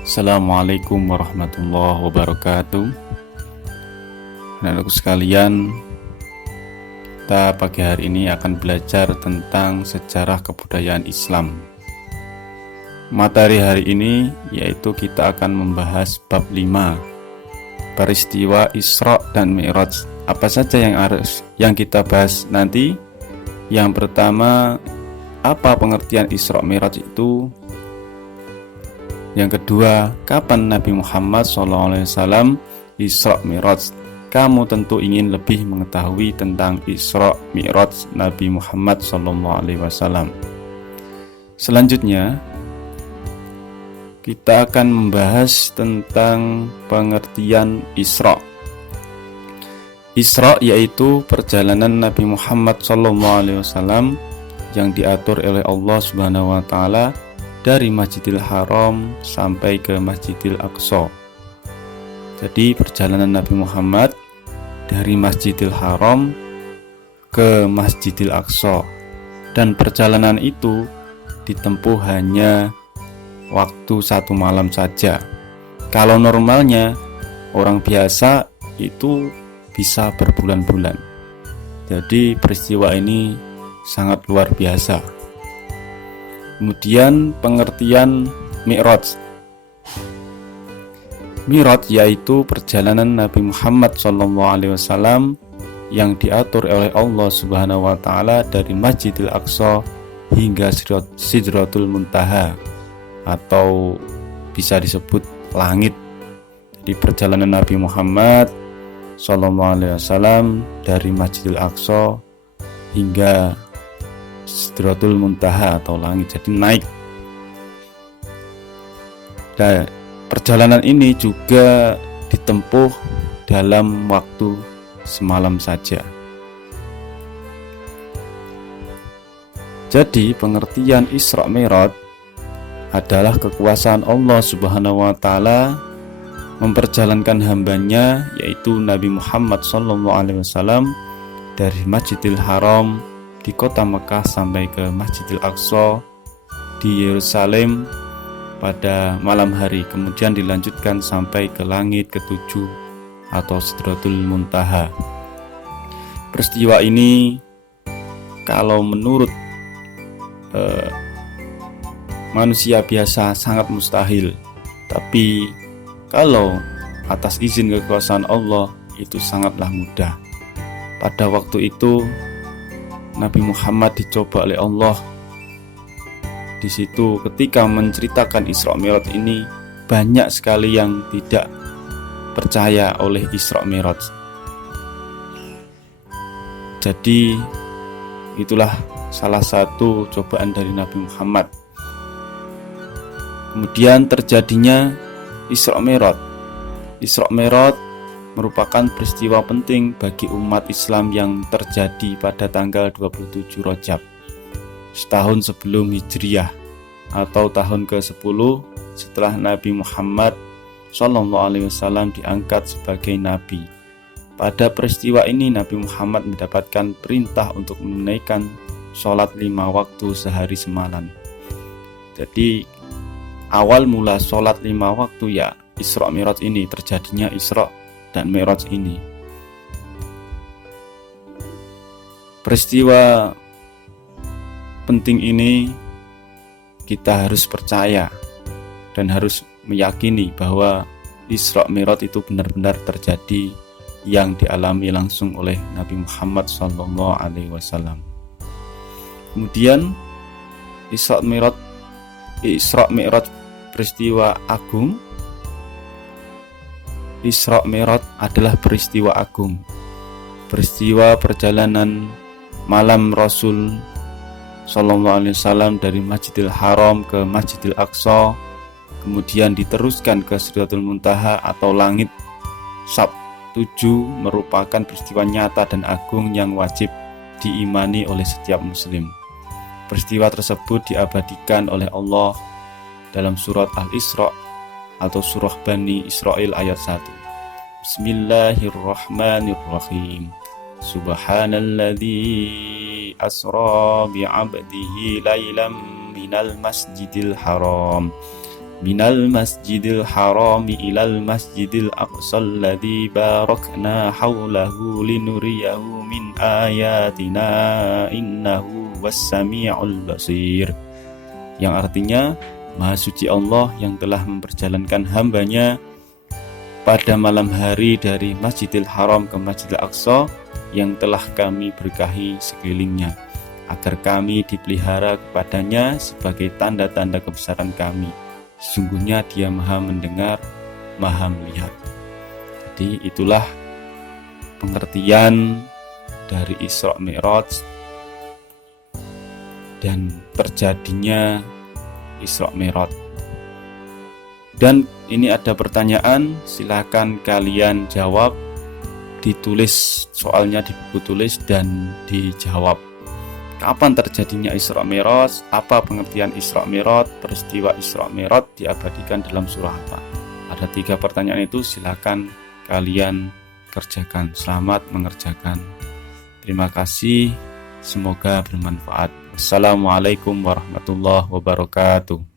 Assalamualaikum warahmatullahi wabarakatuh. Anak-anakku sekalian, kita pagi hari ini akan belajar tentang sejarah kebudayaan Islam. Materi hari ini yaitu kita akan membahas bab 5, peristiwa Isra dan Mi'raj. Apa saja yang kita bahas nanti? Yang pertama, apa pengertian Isra Mi'raj itu? Yang kedua, kapan Nabi Muhammad SAW Isra Mi'raj? Kamu tentu ingin lebih mengetahui tentang Isra Mi'raj Nabi Muhammad SAW. Selanjutnya, kita akan membahas tentang pengertian Isra. Isra yaitu perjalanan Nabi Muhammad SAW yang diatur oleh Allah Subhanahu wa Ta'ala dari Masjidil Haram sampai ke Masjidil Aqsa. Jadi perjalanan Nabi Muhammad dari Masjidil Haram ke Masjidil Aqsa, dan perjalanan itu ditempuh hanya waktu 1 malam saja. Kalau normalnya orang biasa itu bisa berbulan-bulan. Jadi peristiwa ini sangat luar biasa. Kemudian pengertian Mi'raj. Mi'raj yaitu perjalanan Nabi Muhammad SAW yang diatur oleh Allah Subhanahu wa Ta'ala dari Masjidil Aqsa hingga Sidratul Muntaha, atau bisa disebut langit. Jadi perjalanan Nabi Muhammad SAW dari Masjidil Aqsa hingga Sidratul Muntaha atau langit, jadi naik. Dan perjalanan ini juga ditempuh dalam waktu semalam saja. Jadi pengertian Isra Mi'raj adalah kekuasaan Allah Subhanahu wa Ta'ala memperjalankan hambanya, yaitu Nabi Muhammad SAW dari Masjidil Haram di kota Mekah sampai ke Masjidil Aqsa di Yerusalem pada malam hari, kemudian dilanjutkan sampai ke langit ke-7 atau Sidratul Muntaha. Peristiwa ini kalau menurut manusia biasa sangat mustahil, tapi kalau atas izin kekuasaan Allah itu sangatlah mudah. Pada waktu itu Nabi Muhammad dicoba oleh Allah. Di situ ketika menceritakan Isra Mi'raj ini, banyak sekali yang tidak percaya oleh Isra Mi'raj. Jadi itulah salah satu cobaan dari Nabi Muhammad. Kemudian terjadinya Isra Mi'raj. Isra Mi'raj merupakan peristiwa penting bagi umat Islam yang terjadi pada tanggal 27 Rajab, setahun sebelum Hijriah atau tahun ke-10 setelah Nabi Muhammad SAW diangkat sebagai Nabi. Pada peristiwa ini Nabi Muhammad mendapatkan perintah untuk menunaikan sholat 5 waktu sehari semalam. Jadi awal mula sholat 5 waktu ya Isra Mi'raj ini, terjadinya Isra dan Mi'raj ini. Peristiwa penting ini kita harus percaya dan harus meyakini bahwa Isra Mi'raj itu benar-benar terjadi, yang dialami langsung oleh Nabi Muhammad SAW. Kemudian Isra Mi'raj peristiwa agung. Isra Mi'raj adalah peristiwa agung, peristiwa perjalanan malam Rasul SAW dari Masjidil Haram ke Masjidil Aqsa, kemudian diteruskan ke Sidratul Muntaha atau langit. Sab 7 merupakan peristiwa nyata dan agung yang wajib diimani oleh setiap muslim. Peristiwa tersebut diabadikan oleh Allah dalam surat Al-Isra atau surah Bani Israil ayat 1. Bismillahirrahmanirrahim. Subhanalladzi asra bi'abdihi laylam minal masjidil haram minal masjidil harami ilal masjidil aqsal ladzi barakna haulahu linuriyahu min ayatina innahu was-sami'ul basir, yang artinya Maha suci Allah yang telah memperjalankan hambanya pada malam hari dari Masjidil Haram ke Masjidil Aqsa yang telah kami berkahi sekelilingnya, agar kami dipelihara kepadanya sebagai tanda-tanda kebesaran kami. Sesungguhnya Dia Maha mendengar, Maha melihat. Jadi itulah pengertian dari Isra Mi'raj dan terjadinya Isra Mi'raj. Dan ini ada pertanyaan, silakan kalian jawab, ditulis soalnya di buku tulis dan dijawab. Kapan terjadinya Isra Mi'raj? Apa pengertian Isra Mi'raj? Peristiwa Isra Mi'raj diabadikan dalam surah apa? Ada 3 pertanyaan itu, silakan kalian kerjakan. Selamat mengerjakan. Terima kasih, semoga bermanfaat. Assalamualaikum warahmatullahi wabarakatuh.